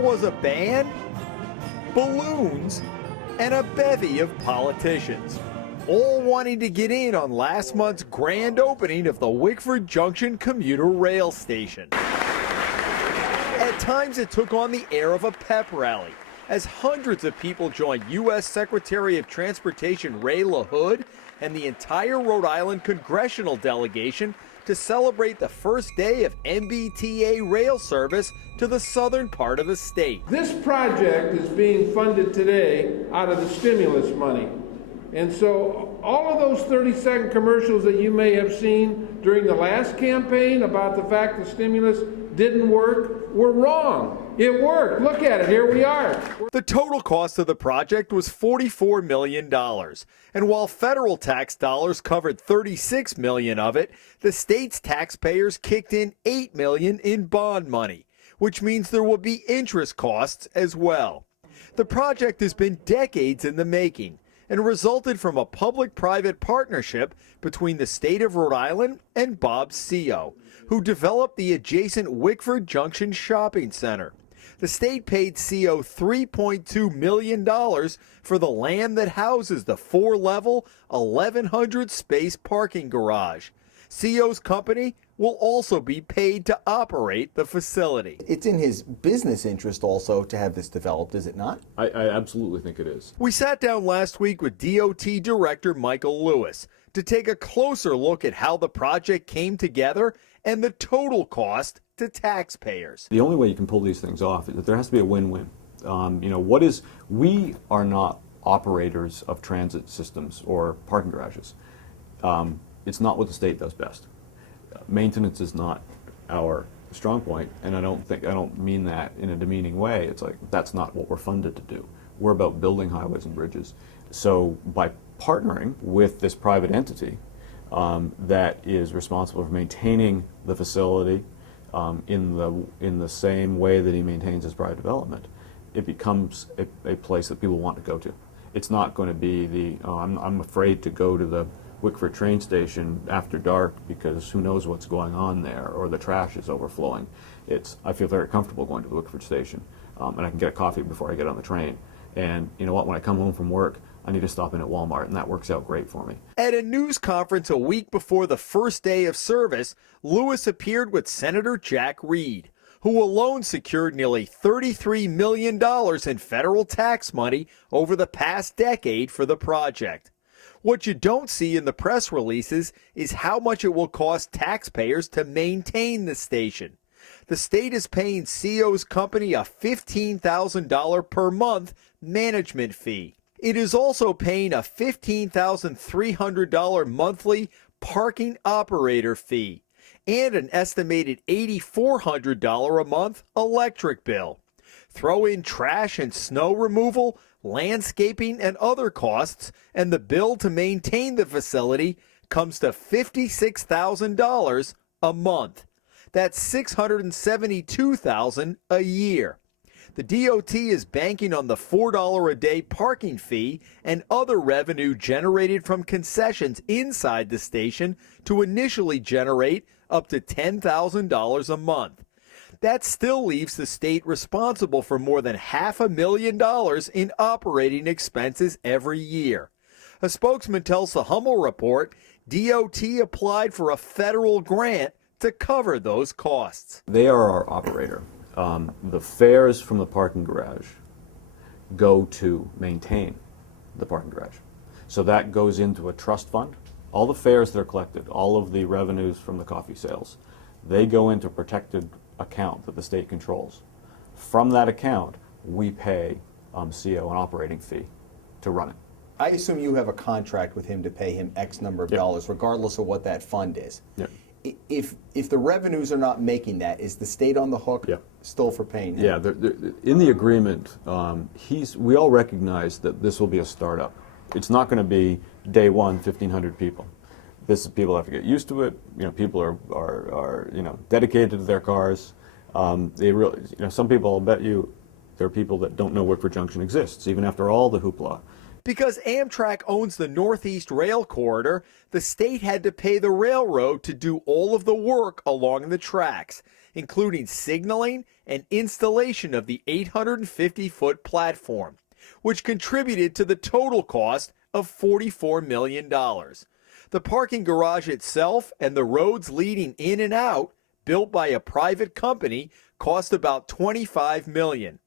was a band, balloons, and a bevy of politicians, all wanting to get in on last month's grand opening of the Wickford Junction commuter rail station. At times it took on the air of a pep rally, as hundreds of people joined U.S. Secretary of Transportation Ray LaHood and the entire Rhode Island congressional delegation to celebrate the first day of MBTA rail service to the southern part of the state. This project is being funded today out of the stimulus money. And so all of those 30-second commercials that you may have seen during the last campaign about the fact the stimulus didn't work were wrong. It worked. Look at it. Here we are. The total cost of the project was $44 million. And while federal tax dollars covered $36 million of it, the state's taxpayers kicked in $8 million in bond money, which means there will be interest costs as well. The project has been decades in the making and resulted from a public-private partnership between the state of Rhode Island and Bob Seo, who developed the adjacent Wickford Junction shopping center. The state paid Seo $3.2 million for the land that houses the four-level, 1,100-space parking garage. Seo's company will also be paid to operate the facility. It's in his business interest also to have this developed, is it not? I absolutely think it is. We sat down last week with DOT Director Michael Lewis to take a closer look at how the project came together and the total cost to taxpayers. The only way you can pull these things off is that there has to be a win-win. We are not operators of transit systems or parking garages. It's not what the state does best. Maintenance is not our strong point, and I don't mean that in a demeaning way. It's like, that's not what we're funded to do. We're about building highways and bridges. So by partnering with this private entity that is responsible for maintaining the facility in the same way that he maintains his private development, it becomes a place that people want to go to. It's not going to be I'm afraid to go to the Wickford train station after dark because who knows what's going on there, or the trash is overflowing. I feel very comfortable going to the Wickford station, and I can get a coffee before I get on the train. And you know what, when I come home from work, I need to stop in at Walmart, and that works out great for me. At a news conference a week before the first day of service, Lewis appeared with Senator Jack Reed, who alone secured nearly $33 million in federal tax money over the past decade for the project. What you don't see in the press releases is how much it will cost taxpayers to maintain the station. The state is paying Seo's company a $15,000 per month management fee. It is also paying a $15,300 monthly parking operator fee and an estimated $8,400 a month electric bill. Throw in trash and snow removal, landscaping, and other costs, and the bill to maintain the facility comes to $56,000 a month. That's $672,000 a year. The DOT is banking on the $4 a day parking fee and other revenue generated from concessions inside the station to initially generate up to $10,000 a month. That still leaves the state responsible for more than $500,000 in operating expenses every year. A spokesman tells the Hummel report DOT applied for a federal grant to cover those costs. They are our operator. The fares from the parking garage go to maintain the parking garage. So that goes into a trust fund. All the fares that are collected, all of the revenues from the coffee sales, they go into a protected account that the state controls. From that account, we pay Seo an operating fee to run it. I assume you have a contract with him to pay him X number of dollars, regardless of what that fund is. Yep. If the revenues are not making that, is the state on the hook still for paying him? Yeah, in the agreement, we all recognize that this will be a startup. It's not going to be day one, 1,500 people. People have to get used to it. People are dedicated to their cars. They really, some people, I'll bet you, there are people that don't know Wickford Junction exists, even after all the hoopla. Because Amtrak owns the Northeast Rail Corridor, the state had to pay the railroad to do all of the work along the tracks, including signaling and installation of the 850-foot platform, which contributed to the total cost of $44 million. The parking garage itself and the roads leading in and out, built by a private company, cost about $25 million.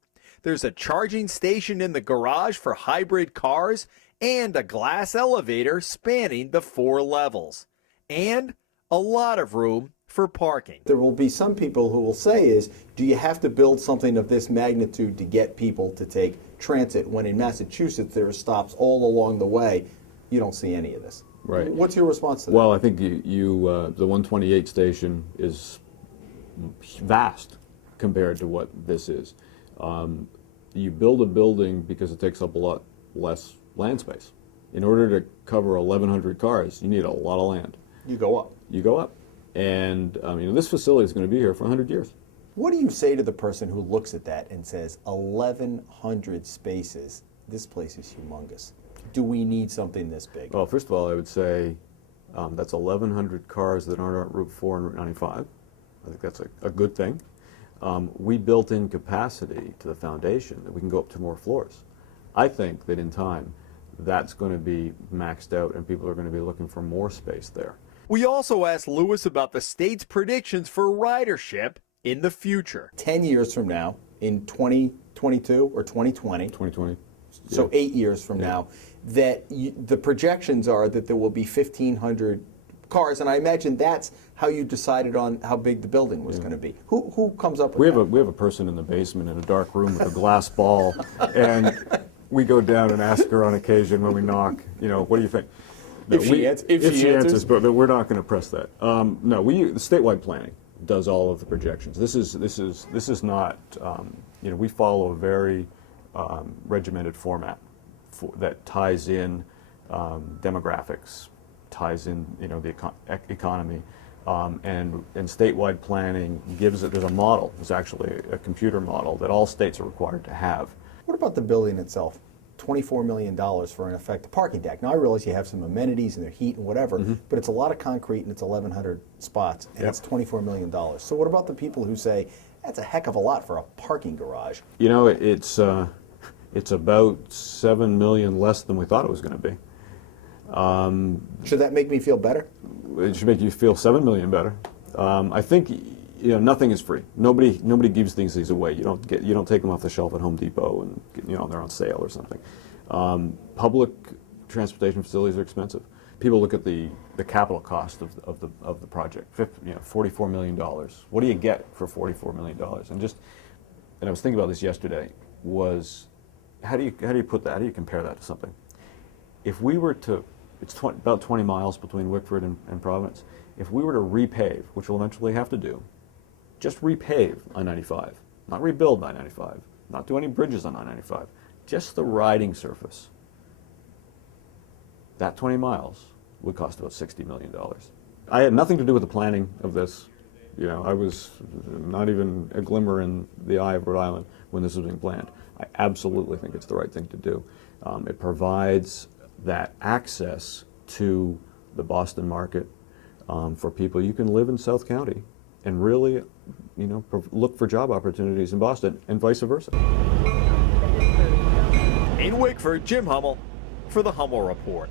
There's a charging station in the garage for hybrid cars and a glass elevator spanning the 4 levels. And a lot of room for parking. There will be some people who will say is, do you have to build something of this magnitude to get people to take transit when in Massachusetts there are stops all along the way? You don't see any of this. Right. What's your response to that? Well, I think the 128 station is vast compared to what this is. You build a building because it takes up a lot less land space. In order to cover 1,100 cars, you need a lot of land. You go up. You go up. And this facility is going to be here for 100 years. What do you say to the person who looks at that and says, 1,100 spaces, this place is humongous. Do we need something this big? Well, first of all, I would say that's 1,100 cars that aren't on Route 4 and Route 95. I think that's a good thing. We built in capacity to the foundation that we can go up to more floors. I think that in time, that's going to be maxed out and people are going to be looking for more space there. We also asked Lewis about the state's predictions for ridership in the future. 10 years from now, in 2022 or 2020, 2020. so 8 years from now, that the projections are that there will be 1,500 cars, and I imagine that's how you decided on how big the building was going to be. Who comes up with that? We have a person in the basement in a dark room with a glass ball, and we go down and ask her on occasion when we knock, what do you think? No, If she answers, but we're not going to press that. No, the statewide planning does all of the projections. This is not. We follow a very regimented format that ties in demographics, ties in the economy, and statewide planning gives it. There's a model. There's actually a computer model that all states are required to have. What about the building itself? $24 million for, in effect, a parking deck. Now, I realize you have some amenities and their heat and whatever, but it's a lot of concrete and it's 1,100 spots, and it's $24 million. So what about the people who say, that's a heck of a lot for a parking garage? It's about $7 million less than we thought it was going to be. Should that make me feel better? It should make you feel $7 million better. I think nothing is free. Nobody gives things away. You don't take them off the shelf at Home Depot and they're on sale or something. Public transportation facilities are expensive. People look at the capital cost of the project. $44 million. What do you get for $44 million? And I was thinking about this yesterday. How do you put that? How do you compare that to something? If we were to, it's about 20 miles between Wickford and Providence. If we were to repave, which we'll eventually have to do, just repave I-95, not rebuild I-95, not do any bridges on I-95, just the riding surface. That 20 miles would cost about $60 million. I had nothing to do with the planning of this. I was not even a glimmer in the eye of Rhode Island when this was being planned. I absolutely think it's the right thing to do. It provides that access to the Boston market for people. You can live in South County and really, look for job opportunities in Boston and vice versa. In Wickford, Jim Hummel for the Hummel Report.